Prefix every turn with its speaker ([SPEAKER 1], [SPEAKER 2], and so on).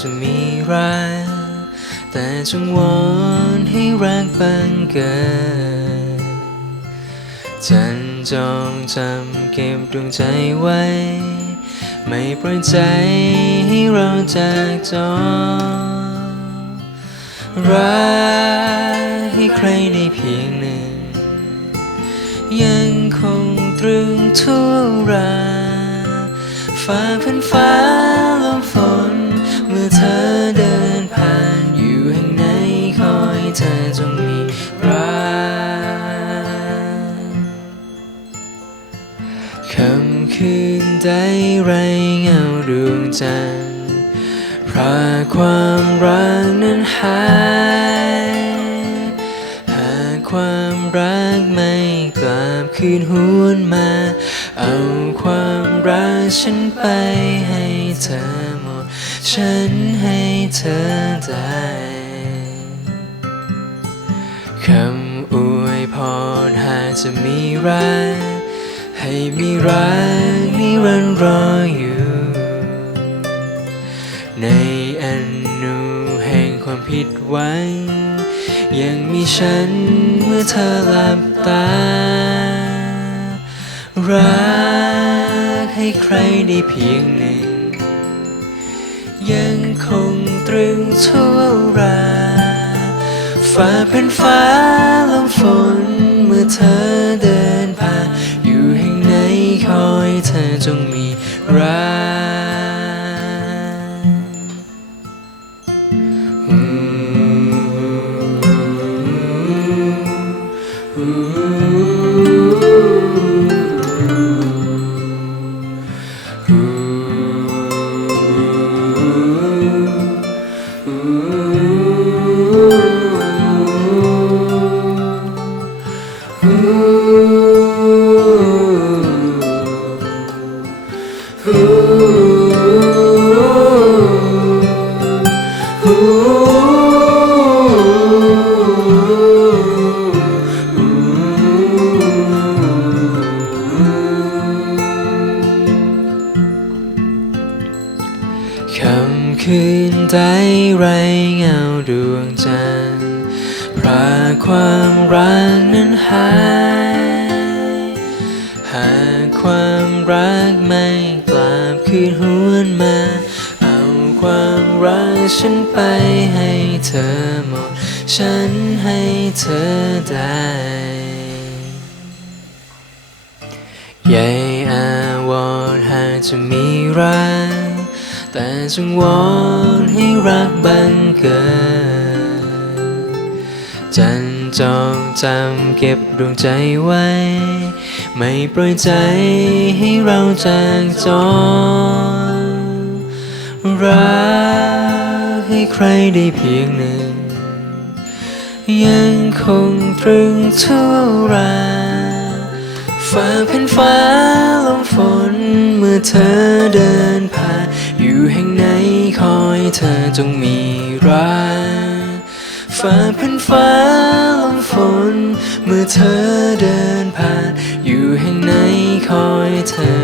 [SPEAKER 1] จะมีรักแต่จงวอนให้รักบังเกิดจันจองจำเก็บดวงใจไว้ ไม่ปล่อยใจให้เราจากจอรักให้ใครได้เพียงหนึ่ง ยังคงตรึงทั่วรา ฟ้าพื้นฟ้าลมฝน เมื่อเธอเดินผ่านอยู่แห่งไหนคอยเธอจงมีรักคำคืนได้ไรเงาดวงจันทร์พราความรักนั้นหายหากความรักไม่กลับคืนหว เอาความรักฉันไปให้เธอหมด ฉันให้เธอได้คำอวยพรหากจะมีรัก ให้มีรักนิรันดร์รออยู่ ในอนุแห่งความผิดหวังยังมีฉันเมื่อเธอหลับตา รักให้ใครได้เพียงหนึ่ง ยังคงตรึงทั่วราฟ้าเป็นฟ้าลมฝนเมื่อเธอเดินผ่านอยู่แห่งไหนคอยเธอจงมีรักอื คำคืนได้ไรเงาดวงจันทร์พราความรักนั้นหาย หากความรักไม่กลับคืนหวนมา ฉันไปให้เธอหมด ฉันให้เธอได้ใหญ่อาวรณ์หากจะมีรัก แต่จงวอนให้รักบังเกิด จันจองจำเก็บดวงใจไว้ ไม่ปล่อยใจให้เราจากจอ ให้ใครได้เพียงหนึ่ง ยังคงตรึงทั่วราฟ้าเป็นฟ้าลมฝนเมื่อเธอเดินผ่านอยู่แห่งไหนคอยเธอจงมีรักฟ้าเป็นฟ้าลมฝนเมื่อเธอเดินผ่านอยู่แห่งไหนคอยเธอ